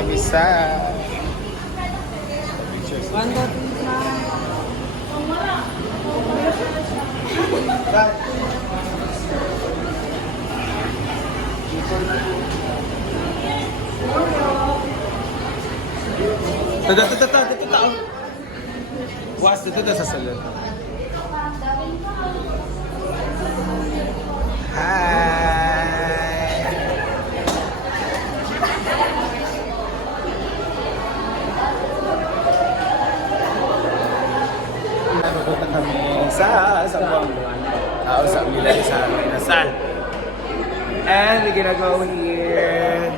kami sa... Wanda, Tata. Was, dito sa salon. Hi! Napupunta kami sa Buanga. Sa Milay sa Inasal. And we're gonna go here.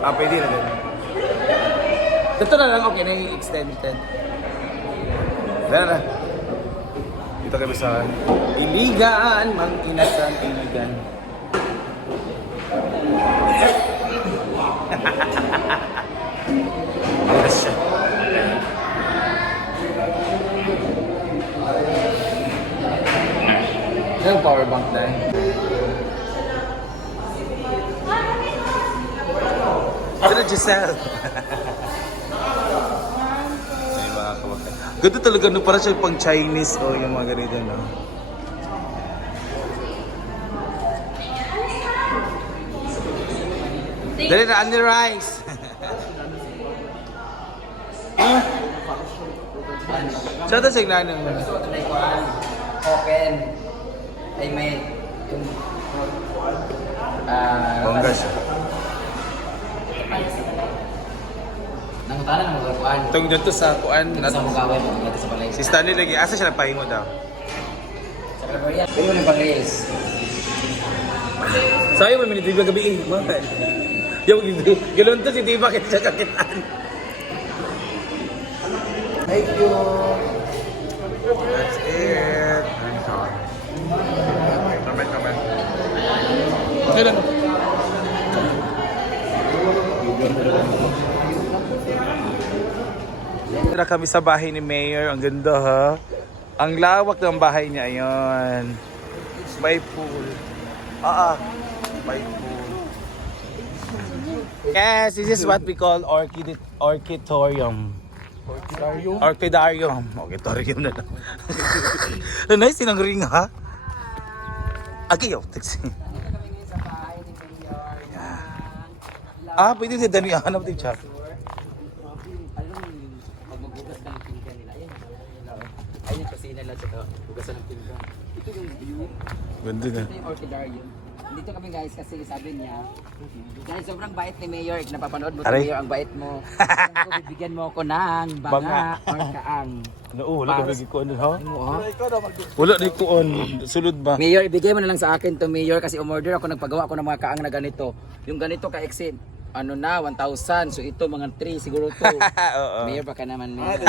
Pwede na din. Ito na lang, okay na yung extended. Tara. Dito kami sa Iligan, Mang Inasal, Iligan. Yes, siya. Yung power bank na eh. Sino Giselle? Ay, mga kawakan. Ganda talaga, no, para siya pang Chinese o yung mga ganito, no? Dali na, Andy Rice! Siya ito signan nyo. open. Ay may Bongga siya. Nangutana na magkakuan. Itong dito sa kuan. Sa Mugawin, dito sa balay. Si Stanley lagi. Asa siya nagpahingo daw? Sa Calabria. Pero yung pag-rails. Sa'yo mo, minitiba gabi eh. Yung galon to si Diba kita siya kakitaan. Thank you. That's it. Comment. Okay lang. Tira kami sa bahay ni Mayor. Ang ganda ha. Ang lawak ng bahay niya. Ayun. May pool. May pool. Yes, this is what we call orchidarium. Orchidarium. Orchidarium na lang. Nice, sinang ring ha? Agayo, taxi. Pwede din dani hanap din siya. Ayun kasi nila sa bugasan ng pinggan. Ito yung view. Ganda na. Ito yung orchidarium. Dito kami guys kasi sabi niya, dahil sobrang bait ni Mayor, napapanood mo si Aray. Mayor ang bait mo. Kung ko bibigyan mo ako ng banga or kaang. Wala ka bigay ko ano ha? Ano oh? Wala na kuon. Sulod ba? Mayor, ibigay mo na lang sa akin to Mayor kasi umorder ako, nagpagawa ako ng mga kaang na ganito. Yung ganito ka-exit, ano na, 1,000. So ito mga 3 siguro to. Oo. Mayor baka naman Mayor.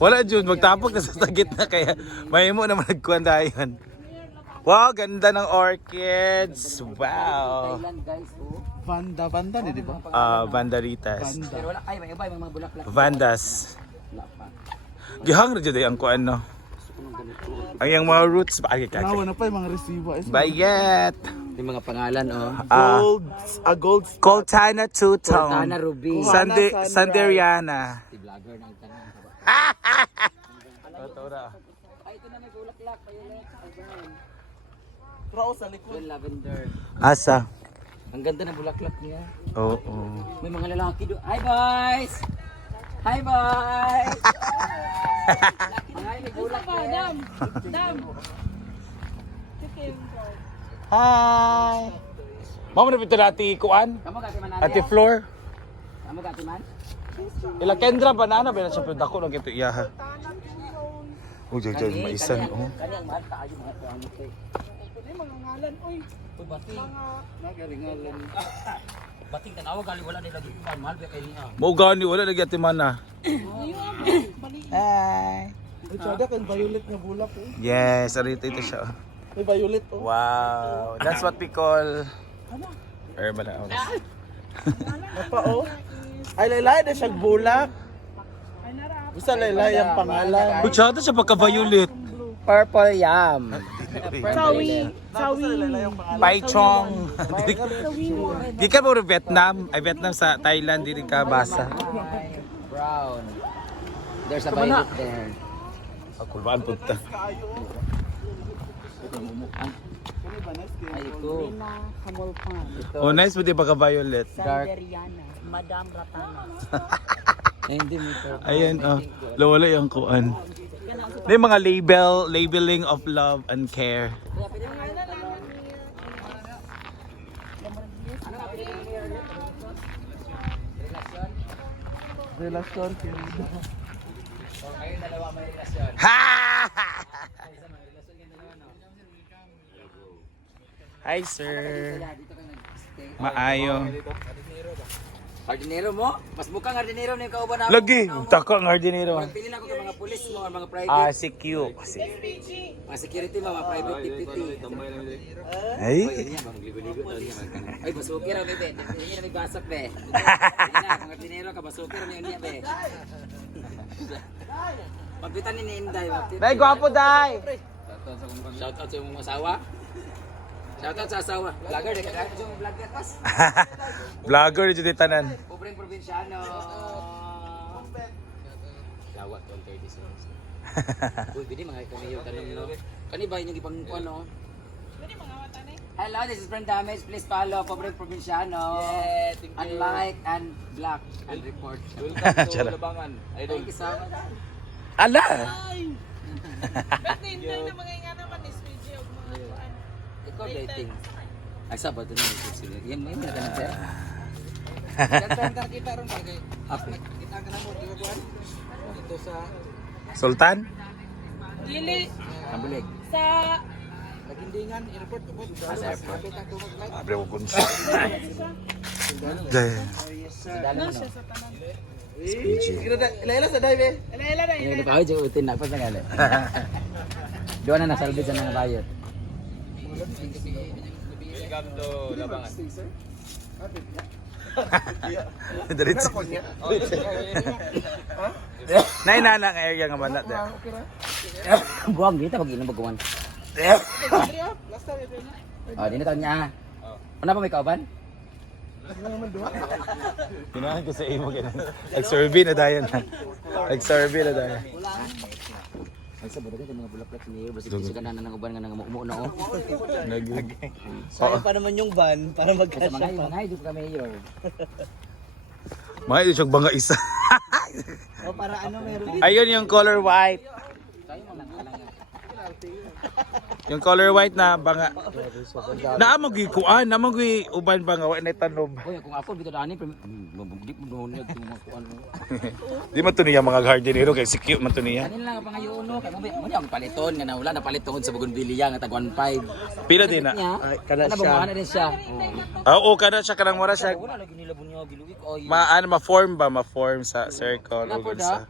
Wala Jun, magtapok na sa tagit na kaya may mo naman nagkuhan dayon. Wow, ganda ng orchids. Wow. Thailand guys, oh. Banda ni, di ba? Vandalitas. Pero wala, ay may iba, may mga bulaklak. Vandas. Wala pa. Gihang na dyan ang kuan no. Ang yung mga roots ba? Ay, Nawa na pa yung mga resibo. Bayet. Yung mga pangalan, oh. Gold. Coltana two-tone. Cortana Ruby. Sanderiana. Si vlogger ng tanong. Ay, ito na may bulaklak. Violet. Rao sa likod. Yung lavender. Asa? Ang ganda ng bulaklak niya. Oo. May mga lalaki doon. Hi, boys! Hi, boys! Hi, may bulaklak. Dam! Hi. Mamo na pito dati kuan? Kamu gati man Ate Floor. Kamu gati man? Ila Kendra banana ba na siya dako lang kito iyaha. Oh, jay maisan oh. Kani ang mahal kaayo mga ano kay. Mga ngalan, oy. Uy, bating. Nagaringalan. Bating tanawa gali wala nila dito. Mahal ba kay niya? Mao gani wala lagi ate mana. Hi. Ay, tsada kan violet nga bulak, eh. Yes, arito ito siya. May violet, oh. Wow, that's what we call herbal oils. Napa, oh. Ay, laylay na siyang bulak. Bisa laylay ang pangalan. Uy, siya siya pagka-violet. Purple yam. Sawi. Sawi. Pai Chong. Di ka mo Vietnam? Ay, Vietnam sa Thailand, di ka basa. Brown. There's a violet there. Kulbaan punta. Ay, ito. Oh, nice mo di ba ka-violet? Dark. Madam Ratana. Ay, hindi mo ito. Ayan, lawala yung kuan. May mga labeling of love and care. Relasyon. Kayo dalawa may relasyon. Ha! Hi, sir. Dito ka nag-stay. Maayo. Hardinero mo? Mas mukhang hardinero na yung kauban namin. Lagi, tako ang hardinero. Pili na ko ng mga pulis mo, mga private. Si Q. Mga security mo, mga private deputy. Ay? Ay, basuki raw, bebe. Hindi na may basak, be. Hindi na, mga hardinero ka, basuki raw niya, be. Pagbitan ni Inday. Day, gwapo, day! Shoutout sa mga asawa. Shoutout sa asawa. Vlogger, di ka kahit yung vlogger pas. Vlogger, dito tanan. Pobreng probinsyano. Lawat, 12:30 sa uy, bini mga kami yung tanong, no? Kani ba yung ipang ano? Hello, this is Brand Damage. Please follow Pobreng Probinsyano. Unlike and black and report. Charot. Thank you so much. Ala! Ikaw dating. Ay, sabat na yung sila. Yan mo yung mga ganang pera. Kita rin bagay. Kita ka na mo, di ba buwan? Dito sa... Sultan? Dili Kambulig. sa Nagindingan, airport. Sa airport. Abre ko kunsa. Day. Sa dalan mo, no? Ila sa dive eh. Ela na Yung nakawid yung utin na. Pasa gali. Doon na nasalbid sa mga bayot. Diretso. Nay nana nga area nga banat da. Buwang kita pag inom baguan. Oh, di na taon niya. Ano pa may kauban? Pinahan ko sa imo ganun. Nag-survey na dayan. Nag-survey na dayan. Ay sa budak mga bulak-bulak ni basta kasi kana nang uban nga nang umuo na oh. Sayang pa naman yung van para Sa magkasya mga pa. mga hindi pa mayor. Mga ito siyang banga isa. O para ano meron. Ayun yung color white. Tayo mo lang lang. Yung color white na banga. Naamag kuan, naamag uban banga wa na tanom. Oy, kung ako bitaw ani di mo doon niya kung ano. Di man to niya mga hardinero kay si cute man to niya. Kanin lang pangayoon no, kay mo ang paliton nga nawala na paliton sa Bougainvillea nga tag 1.5. Pila din na. Ay, kana Ano siya. ba na din siya? Oo, kada siya kanang mura siya. Wala lagi nila bunyo giluwik oy. Ma-form ba? Ma-form sa circle o sa.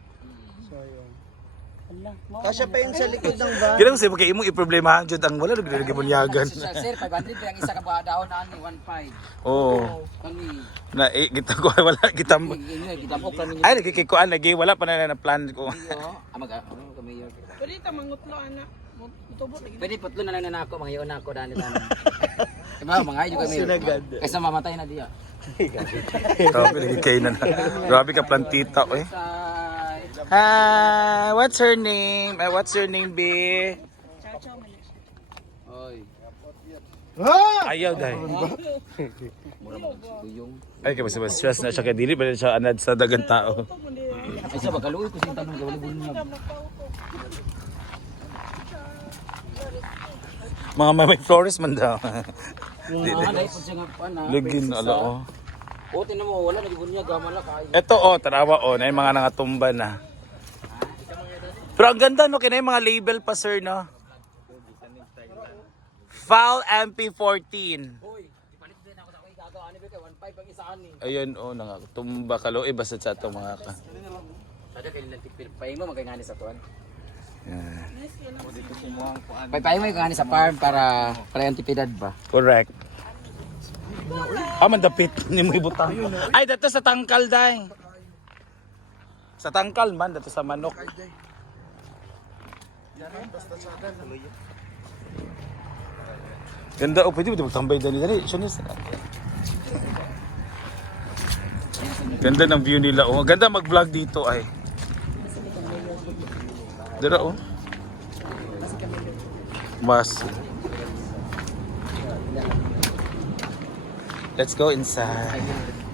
Kasya pa yun sa likod ng van. Kailangan siya kay imong i-problemahan jud ang wala lagi bunyagan. Sir, 500 pa ang isa ka ba daw na ani 1.5. Oo. Kami Na kita ko wala kita. kita mo kami Ay nagkikikuan lagi wala pa na plan ko. amag ano kami yun. pwede ta mangutlo anak. Tubo lagi. Pwede putlo na lang na ako mga yun ako dani dani. Diba mga ayun kami. Sinagad. Kaysa mamatay na diya. Grabe lagi kay na. Grabe ka plantita eh. Bye. Hi, what's her name? What's your name, B? Oy. Ayaw dai. Mura mo kuyong. Ay kay mas stress na siya kay dili ba siya anad sa dagang tao. Ay sa bakaluoy ko sing tanong wala bunyag. Mga may flores man daw. Alay pud siya nga pana. Lugin ala oh. O tinan mo wala na bunyag gamala kay. Ito oh, tarawa oh, na yung mga nangatumba na. Pero ang ganda no, kinay mga label pa sir no. Foul MP14. Hoy, ipalit din ako sa ako igagaw ani ba kay 1.5 ang isa ani. Ayun oh, nangatumba kaloy basta sa ato mga ka. Sada kay nilang tipil pay mo magkangani sa tuwan. Yan. Pay mo ngani sa farm para yung tipidad ba. Correct. Man dapit ni mo ibutang. Ay dato sa tangkal dai. Sa tangkal man dato sa manok. Ganda, oh, pwede mo magtambay dali. Sunis. Ganda ng view nila, oh. Ganda mag-vlog dito, ay. Dira, oh. Mas. Let's go inside.